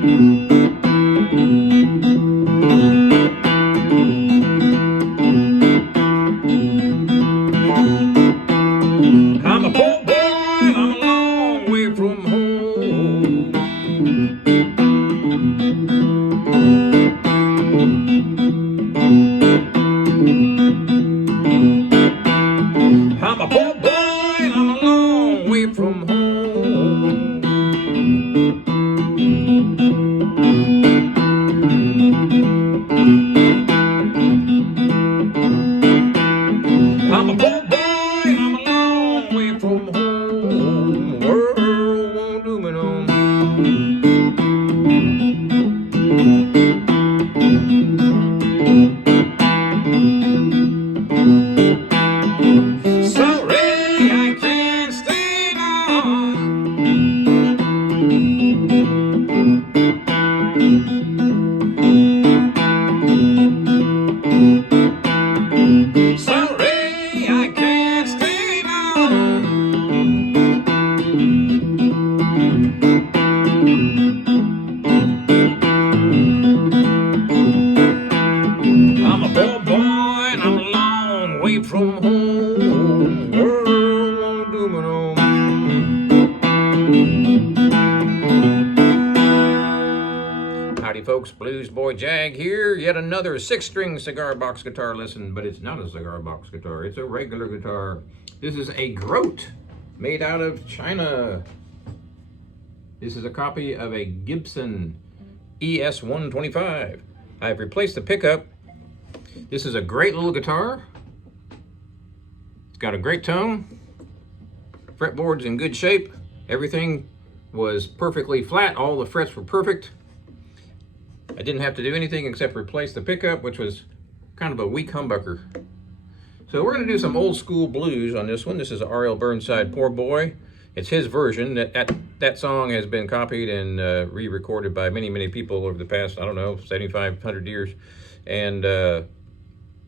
I'm a poor boy and I'm a long way from home. I'm a poor boy and I'm a long way from home. I'm a poor boy and I'm a long way from home. World won't do me no. Sorry, I can't stay long. Sorry, I can't stay long. I'm a poor boy and I'm a long way from home. World won't do me no. Howdy folks, bluesboyjag here. Yet another 6-string cigar box guitar lesson, but it's not a cigar box guitar. It's a regular guitar. This is a Groat made out of China. This is a copy of a Gibson ES-125. I've replaced the pickup. This is a great little guitar. It's got a great tone. Fretboard's in good shape. Everything was perfectly flat. All the frets were perfect. I didn't have to do anything except replace the pickup, which was kind of a weak humbucker. So we're going to do some old school blues on this one. This is R.L. Burnside, Poor Boy. It's his version. That song has been copied and re-recorded by many people over the past, I don't know, 7,500 years. And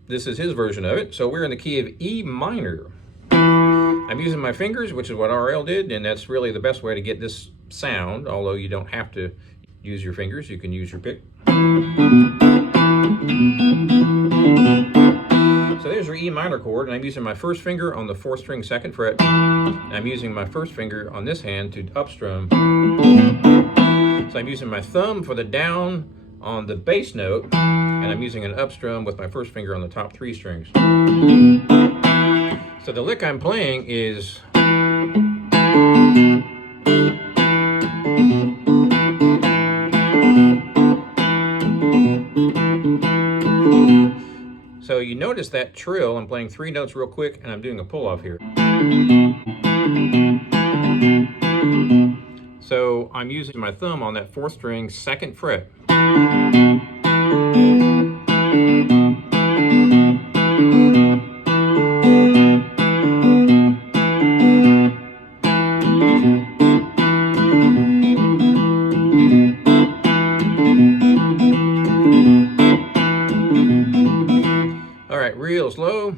this is his version of it. So we're in the key of E minor. I'm using my fingers, which is what R.L. did, and that's really the best way to get this sound, although you don't have to use your fingers. You can use your pick. So there's your E minor chord, and I'm using my first finger on the 4th string 2nd fret. I'm using my first finger on this hand to upstrum. So I'm using my thumb for the down on the bass note, and I'm using an upstrum with my first finger on the top 3 strings. So the lick I'm playing is so you notice that trill. I'm playing 3 notes real quick, and I'm doing a pull-off here. So I'm using my thumb on that 4th string 2nd fret. All right, real slow.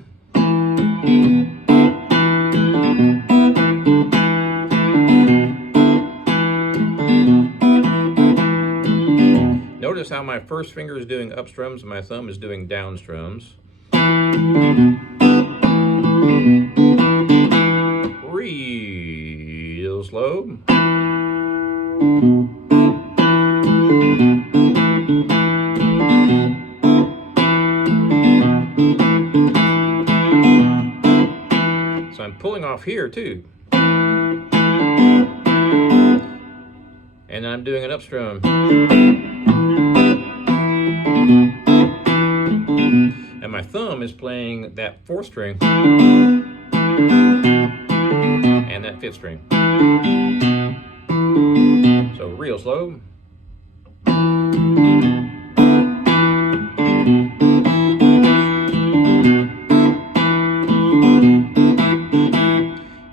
Notice how my first finger is doing upstrums and my thumb is doing downstrums. Real slow. So I'm pulling off here too. And then I'm doing an upstrum. And my thumb is playing that 4th string and that 5th string. So real slow.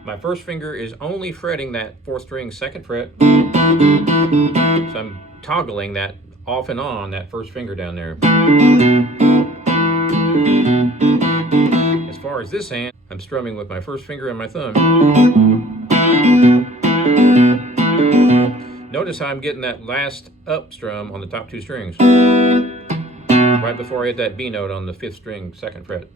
My first finger is only fretting that 4th string 2nd fret. So I'm toggling that off and on, that first finger down there. As far as this hand, I'm strumming with my first finger and my thumb. Notice how I'm getting that last up strum on the top 2 strings, right before I hit that B note on the 5th string, 2nd fret.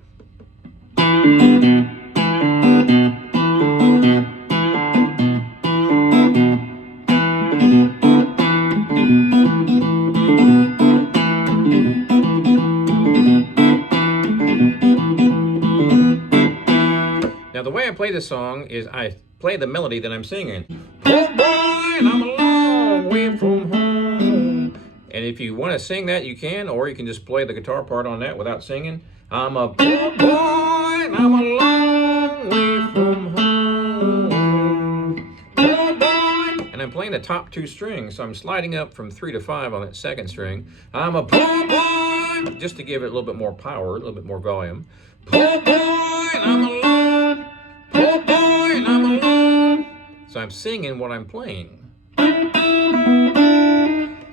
Now the way I play this song is I play the melody that I'm singing. Poor boy, I'm a long way from home. And if you want to sing that, you can, or you can just play the guitar part on that without singing. I'm a poor boy, and I'm a long way from home. Poor boy. And I'm playing the top 2 strings, so I'm sliding up from 3 to 5 on that 2nd string. I'm a poor boy, just to give it a little bit more power, a little bit more volume. Poor boy, and I'm alone. Poor boy, and I'm alone. So I'm singing what I'm playing.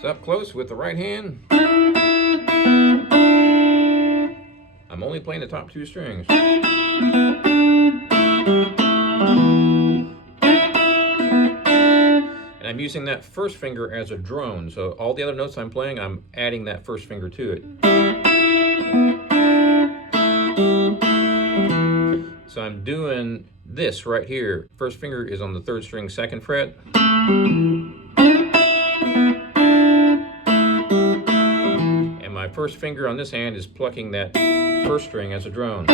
So up close with the right hand, I'm only playing the top 2 strings. And I'm using that first finger as a drone. So all the other notes I'm playing, I'm adding that first finger to it. So I'm doing this right here. First finger is on the 3rd string, 2nd fret. And my first finger on this hand is plucking that 1st string as a drone.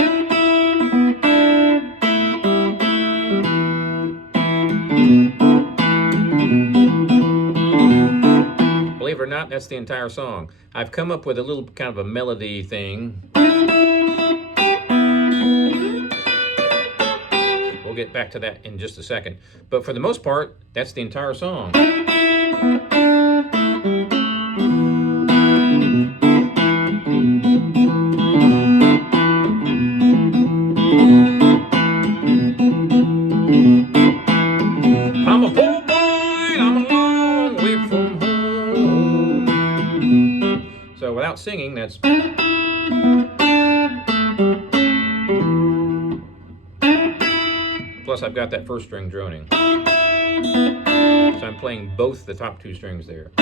Believe it or not, that's the entire song. I've come up with a little kind of a melody thing. We'll get back to that in just a second. But for the most part, that's the entire song. I'm a poor boy, and I'm a long way from home. So without singing, that's... Plus I've got that 1st string droning. So I'm playing both the top 2 strings there.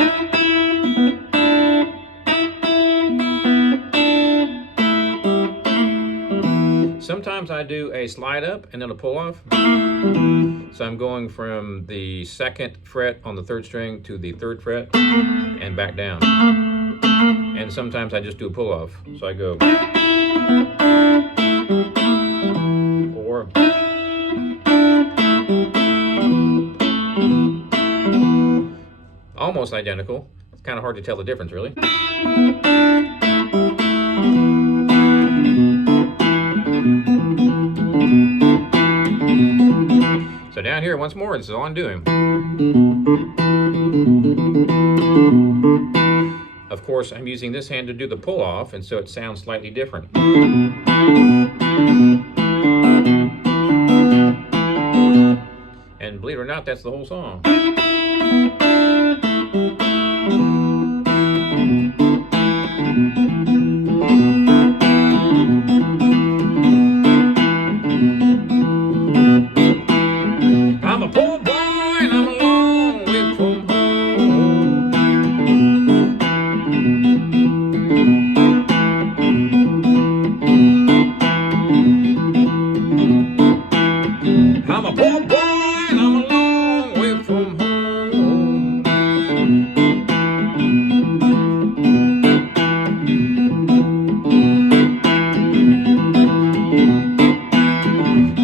Sometimes I do a slide up and then a pull off. So I'm going from the 2nd fret on the 3rd string to the 3rd fret and back down. And sometimes I just do a pull off. So I go, or almost identical. It's kind of hard to tell the difference, really. So down here once more, this is all I'm doing. Of course, I'm using this hand to do the pull off, and so it sounds slightly different. And believe it or not, that's the whole song. I'm a poor boy and I'm a long way from home. I'm a poor boy and I'm a long way from home.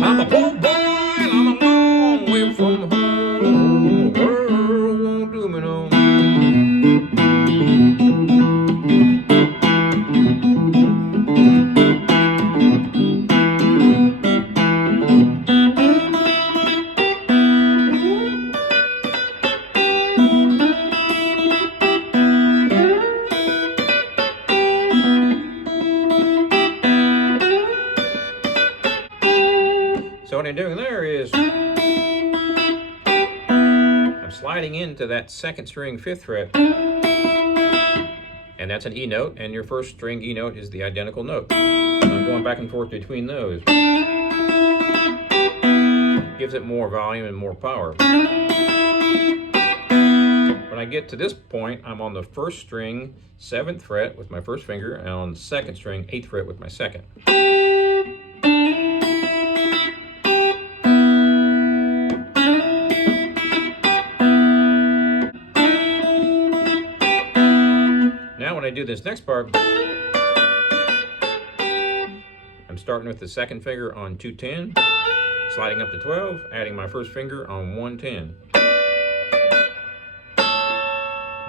I'm a poor boy and I'm a long way from home. Girl won't do me no. So what I'm doing there is I'm sliding into that 2nd string 5th fret, and that's an E note, and your 1st string E note is the identical note. So I'm going back and forth between those. Gives it more volume and more power. When I get to this point, I'm on the first string, 7th fret with my first finger, and on the second string, 8th fret with my second. Now when I do this next part, I'm starting with the second finger on 210, sliding up to 12, adding my first finger on 110.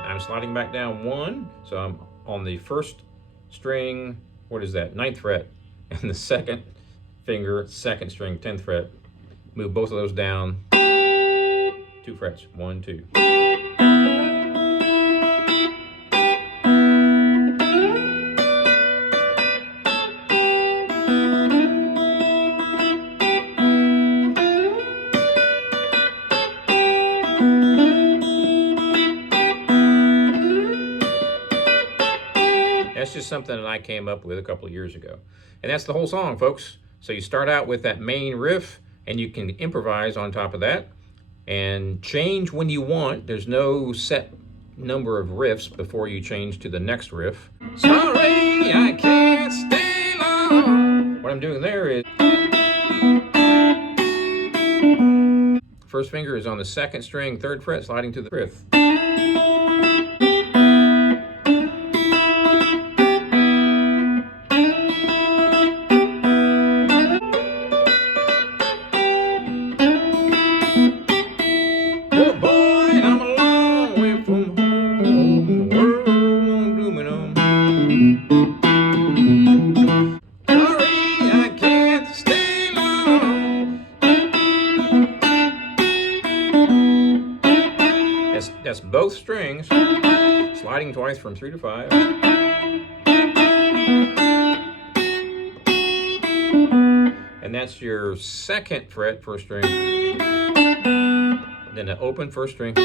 I'm sliding back down 1, so I'm on the first string, what is that, 9th fret, and the second finger, second string, 10th fret. Move both of those down 2 frets, 1, 2. That's just something that I came up with a couple of years ago. And that's the whole song, folks. So you start out with that main riff, and you can improvise on top of that and change when you want. There's no set number of riffs before you change to the next riff. Sorry, I can't stay long. What I'm doing there is first finger is on the second string, 3rd fret, sliding to the 5th. That's both strings, sliding twice from 3 to 5. And that's your 2nd fret, first string. Then the open first string.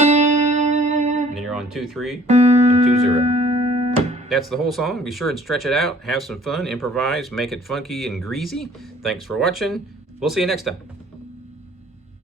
And then you're on 2, 3, and 2, 0. That's the whole song. Be sure and stretch it out, have some fun, improvise, make it funky and greasy. Thanks for watching. We'll see you next time.